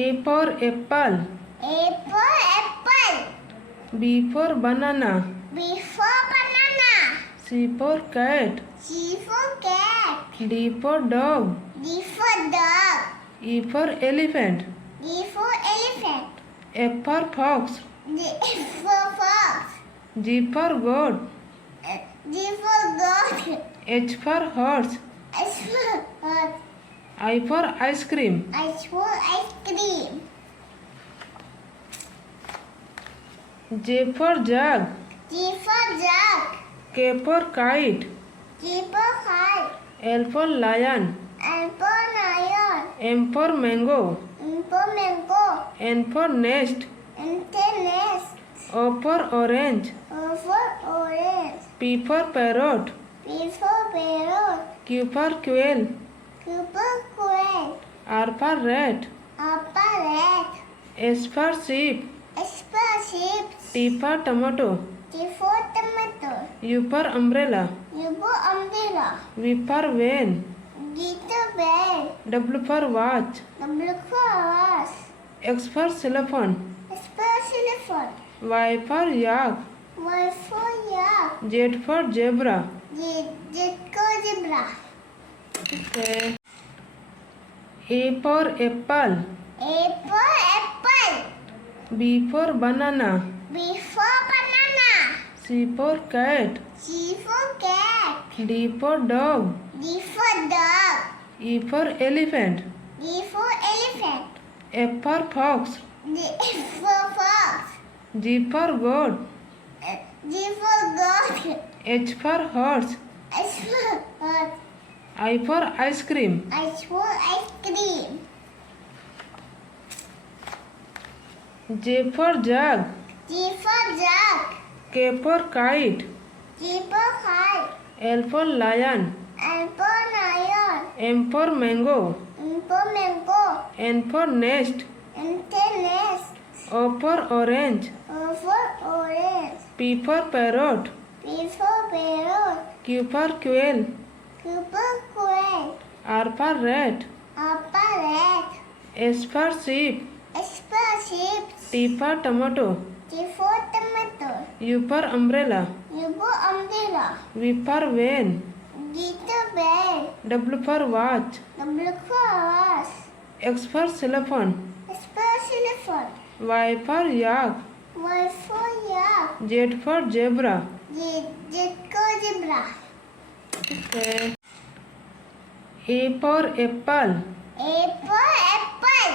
A for apple. A for apple. B for banana. B for banana. C for cat. C for cat. D for dog. D for dog. E for elephant. E for elephant. F for fox. G for fox. G for goat. G for goat. H for horse. H for horse. I for ice cream. H for ice cream. J for jug. G for jug. K for kite. G for kite. L for lion. L for lion. M for mango. M for mango. N for nest. N for nest. O for orange. O for orange. P for parrot. P for parrot. Q for quail. Q for quail. R for rat. R for rat. S for sheep. S for sheep. T for tomato. T for tomato. U for umbrella. U for umbrella. V for van. G for bell. W for watch. W for horse. X for xylophone. S for xylophone. Y for yak. Y for yak. Z for zebra. Z for zebra. Okay. A for apple. A for apple. B for banana. B for banana. C for cat. C for cat. D for dog. D for dog. E for elephant. E for elephant. F for fox. G for fox. G for goat. G for goat. H for horse. H for horse. I for ice cream. H for ice cream. J for jug. G for jug. K for kite. G for kite. L for lion. L for lion. M for mango. M for mango. N for nest. N for nest. O for orange. O for orange. P for parrot. P for parrot. Q for quail. Q for quail. R for rat. R for rat. S for sheep. S for sheep. T for tomato. T for tomato. U for umbrella. U for umbrella. V for van. G for bell. W for watch. W for horse. X for xylophone. S for xylophone. Y for yak. Y for yak. Z for zebra. Z for zebra. Okay. A for apple. A for apple.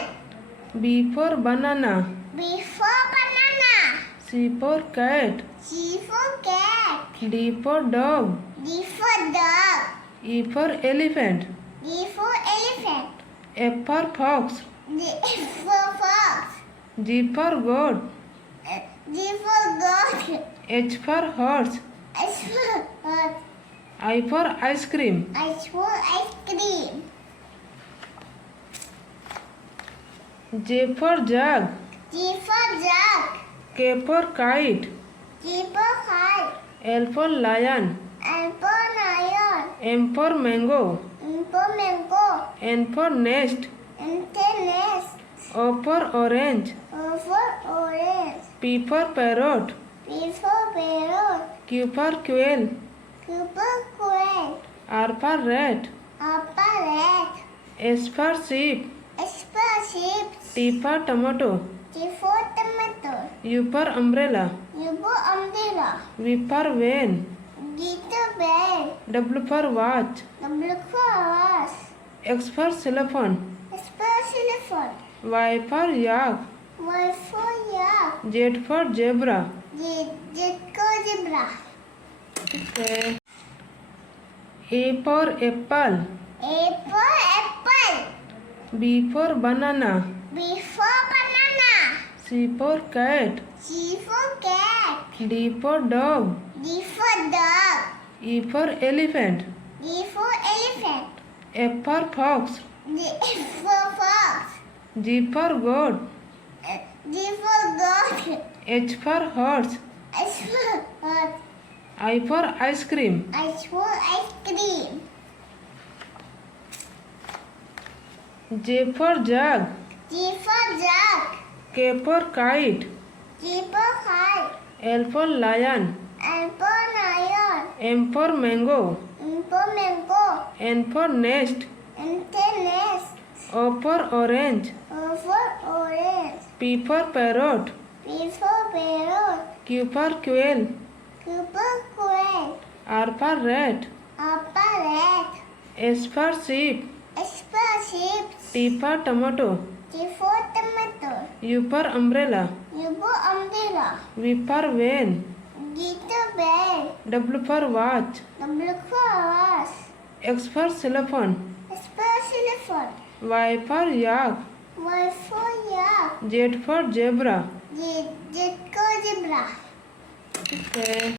B for banana. B for banana. C for cat. C for cat. D for dog. D for dog. E for elephant. E for elephant. F for fox. G for fox. G for goat. G for goat. H for horse. H for horse. I for ice cream. H for ice cream. J for jug. G for jug. K for kite. G for kite. L for lion. L for lion. M for mango. M for mango. N for nest. N for nest. O for orange. O for orange. P for parrot. P for parrot. Q for quail. Q for quail. R for rat. R for rat. S for sheep. S for sheep. T for tomato. T for tomato. U for umbrella. U for umbrella. V for van. G for bell. W for watch. W for horse. X for xylophone. S for xylophone. Y for yak. Y for yak. Z for zebra. Z for zebra. Okay. A for apple. A for apple. B for banana. B for banana. C for cat. C for cat. D for dog. D for dog. E for elephant. D for elephant. F for fox. G for fox. G for goat. G for goat. H for horse. H for horse. I for ice cream. H for ice cream. J for jug. G for duck. K for kite. G for kite. L for lion. L for lion. M for mango. M for mango. N for nest. N for nest. O for orange. O for orange. P for parrot. P for parrot. Q for quail. Q for quail. R for rat. R for rat. S for sheep. S for sheep. T for tomato. T for tomato. U for umbrella. U for umbrella. V for van. G for bell. W for watch. W for horse. X for xylophone. S for xylophone. Y for yak. Y for yak. Z for zebra. Z for zebra. Okay.